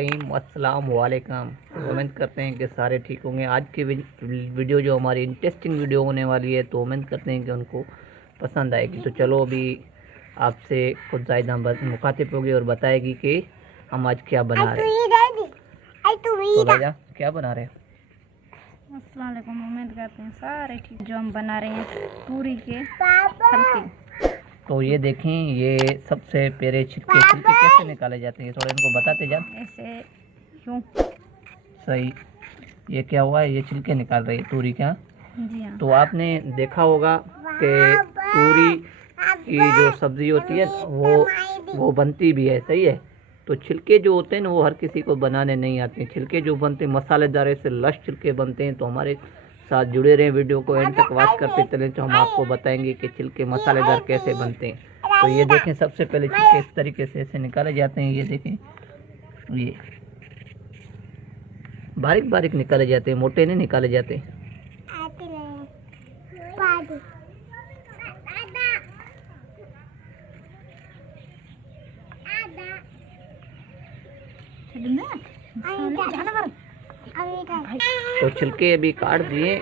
रहीम अस्सलाम वालेकुम। उम्मीद करते हैं कि सारे ठीक होंगे। आज की वीडियो जो हमारी इंटरेस्टिंग वीडियो होने वाली है, तो उम्मीद करते हैं कि उनको पसंद आएगी। तो चलो अभी आपसे खुद जायदा मुखातिब होगी और बताएगी कि हम आज क्या बना रहे हैं। तो जायदा क्या बना रहे हैं? अस्सलाम वालेकुम। उम्मीद करते हैं सारे ठीक। जो हम बना रहे हैं पूरी के हल्के। तो ये देखें, ये सबसे पहले छिलके कैसे निकाले जाते हैं, थोड़ा इनको बताते जा। ऐसे क्यों? सही, ये क्या हुआ है, ये छिलके निकाल रही है तूरी का। जी हाँ। तो आपने देखा होगा कि तूरी की जो सब्ज़ी होती है वो बनती भी है, सही है। तो छिलके जो होते हैं ना, वो हर किसी को बनाने नहीं आते हैं। छिलके जो बनते हैं मसालेदार ऐसे लश छिलके बनते हैं। तो हमारे साथ जुड़े रहें, वीडियो को एंड तक वॉच करते चलें, तो हम आपको बताएंगे कि छिलके मसालेदार कैसे बनते हैं। तो ये देखें, सबसे पहले छिलके इस तरीके से ऐसे निकाले जाते हैं। ये देखें, ये बारीक बारीक निकाले जाते हैं, मोटे नहीं निकाले जाते। तो छिलके अभी काट दिए,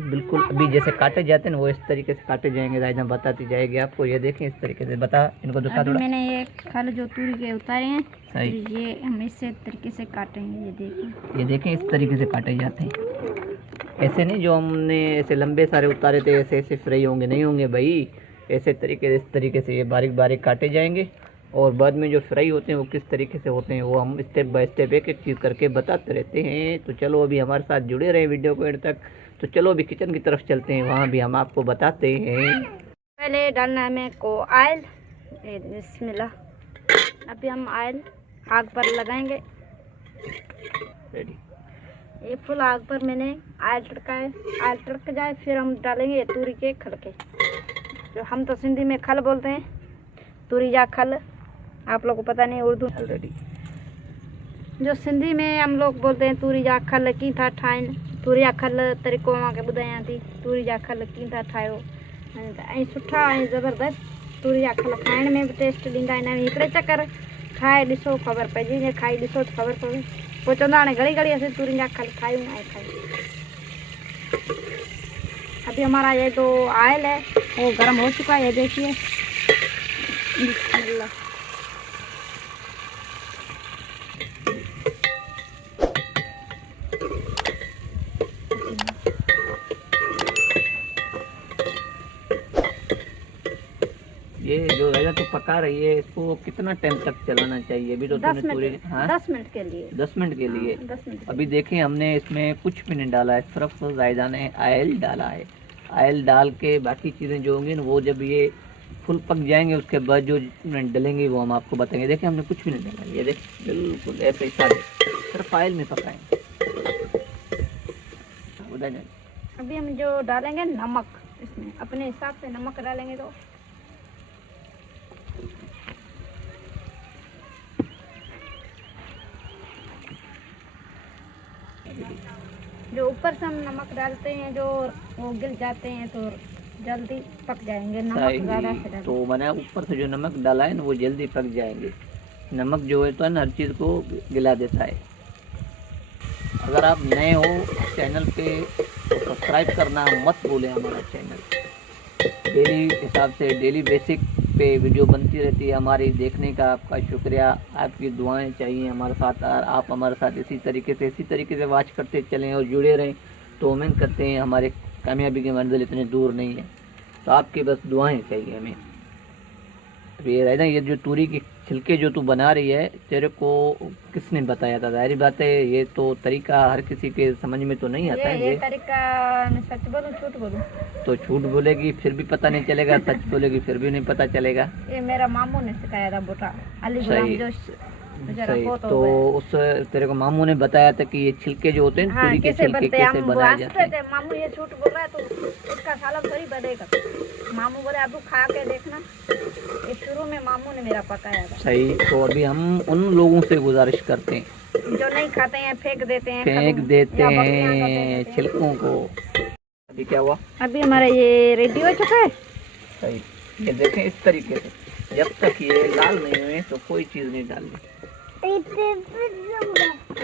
बिल्कुल अभी जैसे काटे जाते हैं ना, वो इस तरीके से काटे जाएंगे। राजना बताती जाएगी आपको। ये देखें, इस तरीके से बता, इनको दिखा थोड़ा। मैंने ये खल जो तूरी के उतारे हैं, सही, ये हम इस तरीके से काटेंगे। ये देखें, इस तरीके से काटे जाते हैं। ऐसे नहीं जो हमने ऐसे लंबे सारे उतारे थे, ऐसे ऐसे फ्राई होंगे नहीं होंगे भाई। ऐसे तरीके इस तरीके से ये बारीक बारीक काटे जाएंगे। और बाद में जो फ्राई होते हैं वो किस तरीके से होते हैं, वो हम स्टेप बाय स्टेप एक एक चीज़ करके बताते रहते हैं। तो चलो अभी हमारे साथ जुड़े रहे वीडियो को एंड तक। तो चलो अभी किचन की तरफ चलते हैं, वहाँ भी हम आपको बताते हैं। पहले डालना है मेरे को ऑयल। बिस्मिल्लाह। अभी हम ऑयल आग पर लगाएंगे। रेडी। ये फुल आग पर मैंने ऑयल तड़का है। ऑयल तड़क जाए फिर हम डालेंगे ये तूरी के खलके, जो हम तो सिंधी में खल बोलते हैं, तूरी जा खल। आप लोग को पता नहीं उर्दू। रेडी। जो सिंधी में हम लोग बोलते हैं तूरी जा खल की था ठाइन। तूरी जा खल तरीक़ो मां के ॿुधायां थी। तूरी जा खल कीअं था ठाहियो ऐं सुठा ऐं ज़बरदस्त तूरी जा खल खाइण में बि टेस्ट ॾींदा आहिनि। हिकिड़े चकर खाए ॾिसो, ख़बर पइजी वञे। खाई ॾिसो त ख़बर पवे। पोइ चवंदा हाणे घड़ी घड़ी असीं तूरी जा खल खायूं ऐं खायूं। अभी हमारा ये जो ऑयल है वो गर्म हो चुका है। ये देखिए, बिस्मिल्लाह। ये जो राजा तो पका रही है, इसको कितना टाइम तक चलाना चाहिए? अभी तो 10 तुमने पूरी 10 मिनट के लिए। 10 मिनट के लिए। 10 मिनट। अभी देखें, हमने इसमें कुछ भी नहीं डाला है, सिर्फ जायदा ने ऑयल डाला है। ऑयल डाल के बाकी चीज़ें जो होंगी ना, वो जब ये फुल पक जाएंगे उसके बाद जो डलेंगे वो हम आपको बताएंगे। देखिए, हमने कुछ भी नहीं डाला। ये देख, बिल्कुल ऐसे ही सारे सिर्फ ऑयल में पकाएंगे। अभी हम जो डालेंगे नमक, इसमें अपने हिसाब से नमक डालेंगे। तो जो ऊपर से हम नमक डालते हैं, जो वो गिल जाते हैं तो जल्दी पक जाएंगे। नमक ज़्यादा से डालें तो मैंने ऊपर से जो नमक डाला है ना, वो जल्दी पक जाएंगे। नमक जो है तो हर चीज़ को गिला देता है। अगर आप नए हो चैनल पे तो सब्सक्राइब करना मत भूलें। हमारा चैनल डेली हिसाब से डेली बेसिक पे वीडियो बनती रहती है हमारी। देखने का आपका शुक्रिया। आपकी दुआएं चाहिए हमारे साथ, और आप हमारे साथ इसी तरीके से वॉच करते चलें और जुड़े रहें। तो उम्मीद करते हैं हमारे कामयाबी की मंजिल इतनी दूर नहीं है। तो आपकी बस दुआएं चाहिए हमें। ये रहना, ये जो तूरी की छिलके जो तू बना रही है, तेरे को किसने बताया था? जाहिर बात है, ये तो तरीका हर किसी के समझ में तो नहीं आता है। ये तरीका मैं सच बोलूं झूठ बोलूं? तो झूठ बोलेगी फिर भी पता नहीं चलेगा, सच बोलेगी फिर भी नहीं पता चलेगा। ये मेरा मामू ने सिखाया था, बेटा अली गुलाम जो सही। तो उस तेरे को मामू ने बताया था कि ये छिलके जो होते हैं तूरी के छिलके कैसे बनाए जाते हैं। मामू ये झूठ बोल रहा है तो इसका सालन थोड़ी बनेगा। मामू बोले अब खा के देखना। ये शुरू में मामू ने मेरा पकाया था। सही। तो अभी हम उन लोगों से गुजारिश करते हैं जो नहीं खाते हैं, फेंक देते हैं छिलकों को। अभी क्या हुआ? अभी हमारा ये रेडी हो चुका है। सही। ये देखें, इस तरीके से जब तक ये लाल नहीं हुए तो कोई चीज़ नहीं डालनी।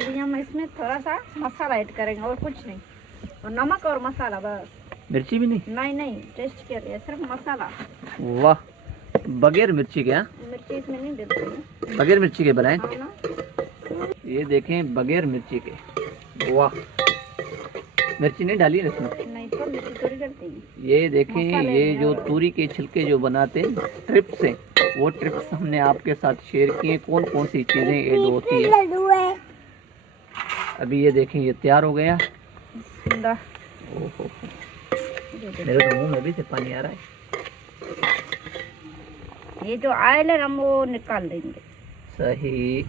अभी हम इसमें थोड़ा सा मसाला ऐड करेंगे और कुछ नहीं, और नमक और मसाला बस। मिर्ची भी नहीं? नहीं नहीं, टेस्ट के लिए सिर्फ मसाला। वाह, बगैर मिर्ची के? हाँ, मिर्ची इसमें नहीं डलती है। बगैर मिर्ची के बनाए? हाँ ना। ये देखें, बगैर मिर्ची के। वाह, मिर्ची नहीं डाली है इसमें? नहीं तो मिर्ची थोड़ी डलती है। ये देखें, मसाले ये में जो और- तूरी के छिलके जो बनाते हैं ट्रिप्स हैं, वो ट्रिप्स हमने आपके साथ शेयर किए, कौन कौन सी चीज़ें ऐड होती है। अभी ये देखें, ये तैयार हो गया। दा। ओहो, मेरे तो मुंह में भी से पानी आ रहा है। ये जो ऑयल है हम वो निकाल देंगे। सही।